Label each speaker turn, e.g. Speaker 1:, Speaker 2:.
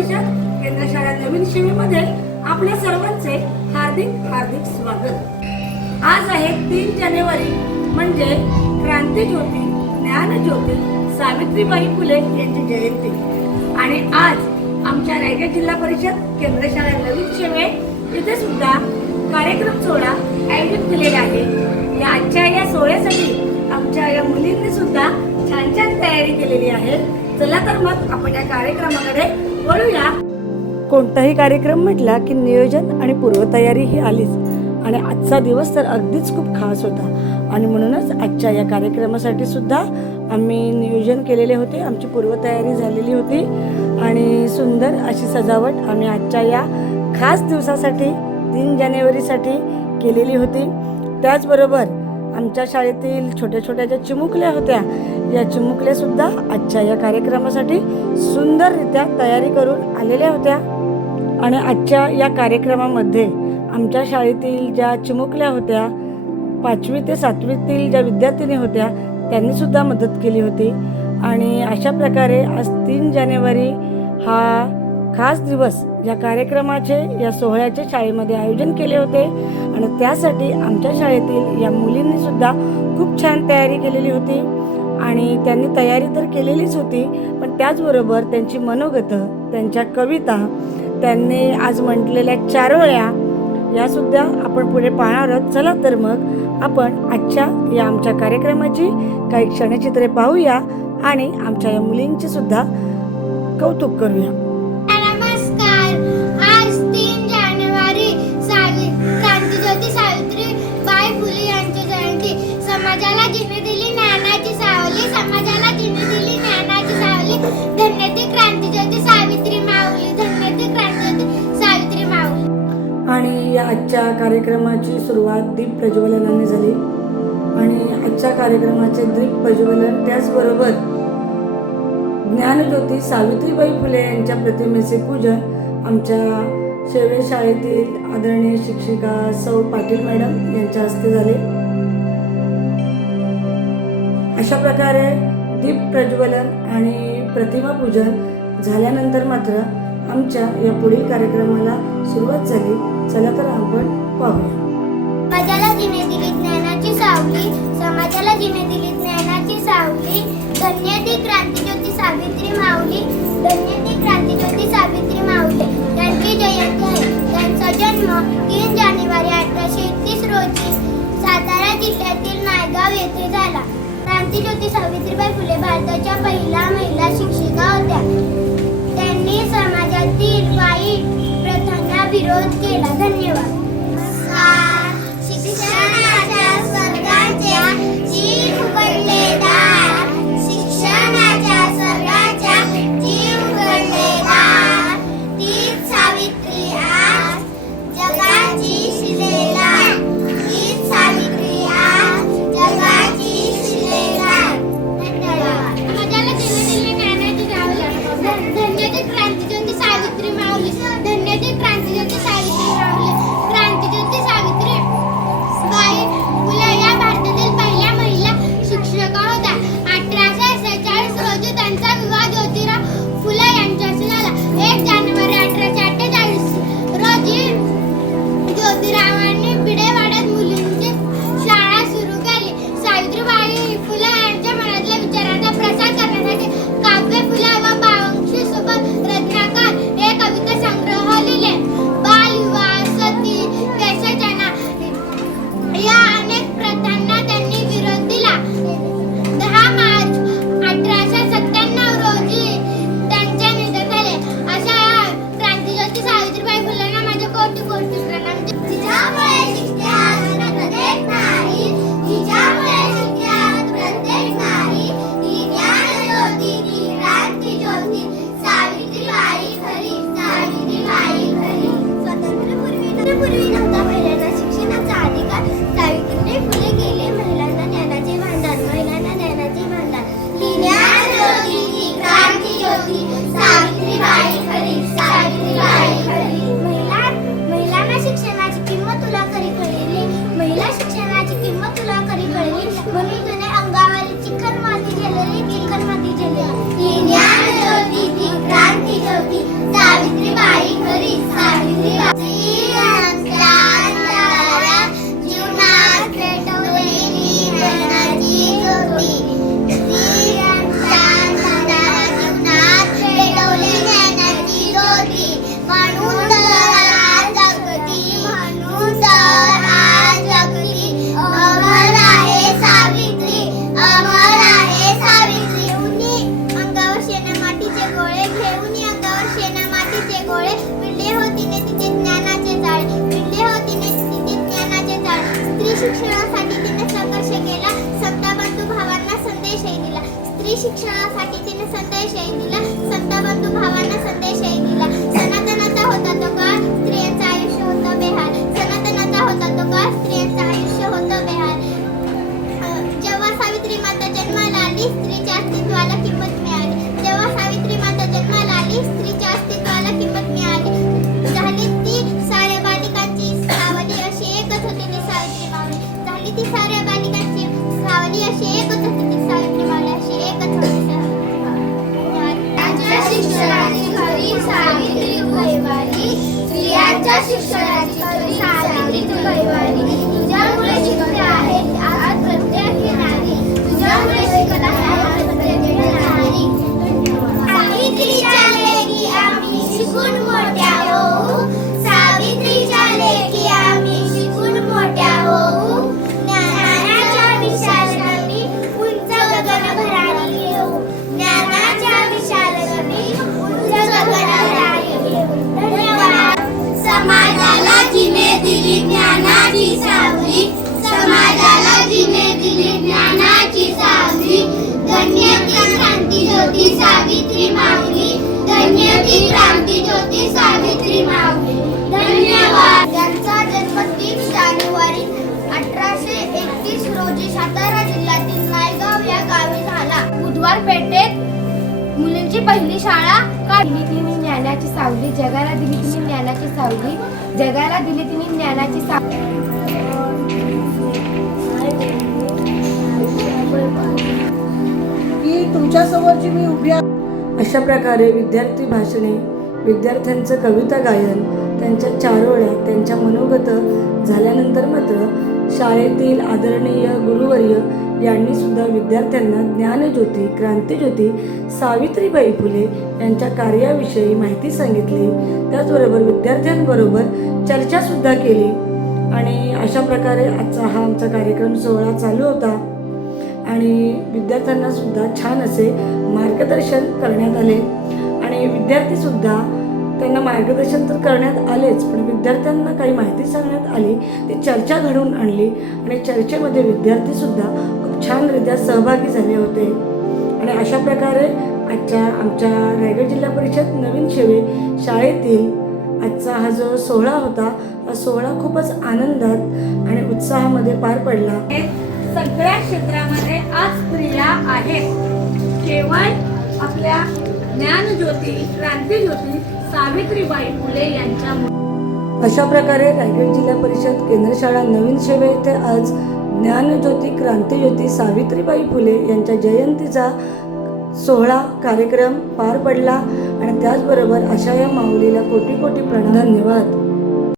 Speaker 1: परिषद केंद्र शाळा नवीन सेवेमध्ये आपल्या सर्वांचे हार्दिक हार्दिक स्वागत. आज आहे तीन जानेवारी म्हणजे क्रांती ज्योती ज्ञान ज्योती सावित्रीबाई फुले यांची जयंती. आणि आज आमच्या रायगड जिल्हा परिषद केंद्र शाळा नवीन शेवे इथे सुद्धा कार्यक्रम सोहळा आयोजित केलेला आहे. या आजच्या या सोहळ्यासाठी आमच्या या मुलींनी सुद्धा छान छान तयारी केलेली आहे. चला तर मग आपण या कार्यक्रमाकडे वळूया. कोणताही कार्यक्रम म्हटला की नियोजन आणि पूर्वतयारी ही आलीच. आणि आजचा दिवस तर अगदीच खूप खास होता. आणि म्हणूनच आजच्या या कार्यक्रमासाठी सुद्धा आम्ही नियोजन केलेले होते. आमची पूर्वतयारी झालेली होती. आणि सुंदर अशी सजावट आम्ही आजच्या या खास दिवसासाठी तीन जानेवारीसाठी केलेली होती. त्याचबरोबर आमच्या शाळेतील छोट्या छोट्या ज्या चिमुकल्या होत्या या चिमुकल्यासुद्धा आजच्या या कार्यक्रमासाठी सुंदररित्या तयारी करून आलेल्या होत्या. आणि आजच्या या कार्यक्रमामध्ये आमच्या शाळेतील ज्या चिमुकल्या होत्या पाचवी ते सातवीतील ज्या विद्यार्थिनी होत्या त्यांनीसुद्धा मदत केली होती. आणि अशा प्रकारे आज तीन जानेवारी हा खास दिवस या कार्यक्रमाचे या सोहळ्याचे शाळेमध्ये आयोजन केले होते. आणि त्यासाठी आमच्या शाळेतील या मुलींनी सुद्धा खूप छान तयारी केलेली होती. आणि त्यांनी तयारी तर केलेलीच होती पण त्याचबरोबर त्यांची मनोगत त्यांच्या कविता त्यांनी आज म्हटलेल्या चारोळ्या यासुद्धा आपण पुढे पाहणार आहोत. चला तर मग आपण आजच्या या आमच्या कार्यक्रमाची काही क्षणचित्रे पाहूया आणि आमच्या या मुलींची सुद्धा कौतुक करूया.
Speaker 2: ज्योती सावित्री माऊली धन्यते क्रांती सावित्री माऊली.
Speaker 1: आणि या आजच्या कार्यक्रमाची सुरुवात दीप प्रज्वलनाने झाली. आणि आजच्या कार्यक्रमाचे दीप प्रज्वलन त्याचबरोबर ज्ञानज्योती सावित्रीबाई फुले यांच्या प्रतिमेचे पूजन आमच्या शेवे शाळेतील आदरणीय शिक्षिका सौ पाटील मॅडम यांच्या हस्ते झाले. अशा प्रकारे दीप प्रज्वलन आणि प्रतिमा पूजन झाल्यानंतर मात्र आमच्या या पुढील कार्यक्रमाला सुरुवात झाली. चला तर आपण पाहूया.
Speaker 2: समाजाला जिने दिली ज्ञानाची सावली समाजाला जिने दिली ज्ञानाची सावली. धन्य ती क्रांतीज्योती सावित्री माऊली धन्य ती क्रांतीज्योती सावित्री माऊली. त्यांची जयंती आहे. त्यांचा जन्म तीन जानेवारी अठराशे एकतीस रोजी सातारा जिल्ह्यातील नायगाव येथे झाला. क्रांती ज्योती सावित्रीबाई फुले भारताच्या पहिल्या महिला शिक्षिका केला धन्यवाद. शिक्षणासाठी तिने संघर्ष केला. संताबंधू भावांना संदेशही दिला. स्त्री शिक्षणासाठी तिने संदेशही दिला. संताबंधू भावांना संदेश 在
Speaker 3: 这里 तुमची पहिली शाळा का? दिली तिने ज्ञानाची सावली जगाला दिली तिने ज्ञानाची सावली जगाला दिली तिने ज्ञानाची सावली.
Speaker 4: की तुमच्यासमोर जी मी उभी आहे.
Speaker 1: अशा प्रकारे विद्यार्थी भाषणे विद्यार्थ्यांचं कविता गायन त्यांच्या चारोळ्या त्यांच्या मनोगत झाल्यानंतर मात्र शाळेतील आदरणीय गुरुवर्य यांनी सुद्धा विद्यार्थ्यांना ज्ञानज्योती क्रांतीज्योती सावित्रीबाई फुले यांच्या कार्याविषयी माहिती सांगितली. त्याचबरोबर विद्यार्थ्यांबरोबर चर्चासुद्धा केली. आणि अशा प्रकारे आजचा हा आमचा कार्यक्रम सोहळा चालू होता. आणि विद्यार्थ्यांना सुद्धा छान असे मार्गदर्शन करण्यात आले. आणि विद्यार्थीसुद्धा त्यांना मार्गदर्शन तर करण्यात आलेच पण विद्यार्थ्यांना काही माहिती सांगण्यात आली ती चर्चा घडवून आणली आणि चर्चेमध्ये विद्यार्थीसुद्धा खूप छानरित्या सहभागी झाले होते. आणि अशा प्रकारे आजच्या आमच्या रायगड जिल्हा परिषद नवीन शेवे शाळेतील आजचा हा जो सोहळा होता हा सोहळा खूपच आनंदात आणि उत्साहामध्ये पार पडला. सगळ्या क्षेत्रामध्ये आज स्त्रिया आहेत केवळ आपल्या ज्ञानज्योती क्रांतीज्योती सावित्रीबाई फुले यांच्या अशा प्रकारे रायगड जिल्हा परिषद केंद्र शाळा नवीन शेवे येथे आज ज्ञानज्योती क्रांतीज्योती सावित्रीबाई फुले यांच्या जयंतीचा सोहळा कार्यक्रम पार पडला. आणि त्याचबरोबर अशा या माऊलीला कोटी कोटी प्रणाम. धन्यवाद.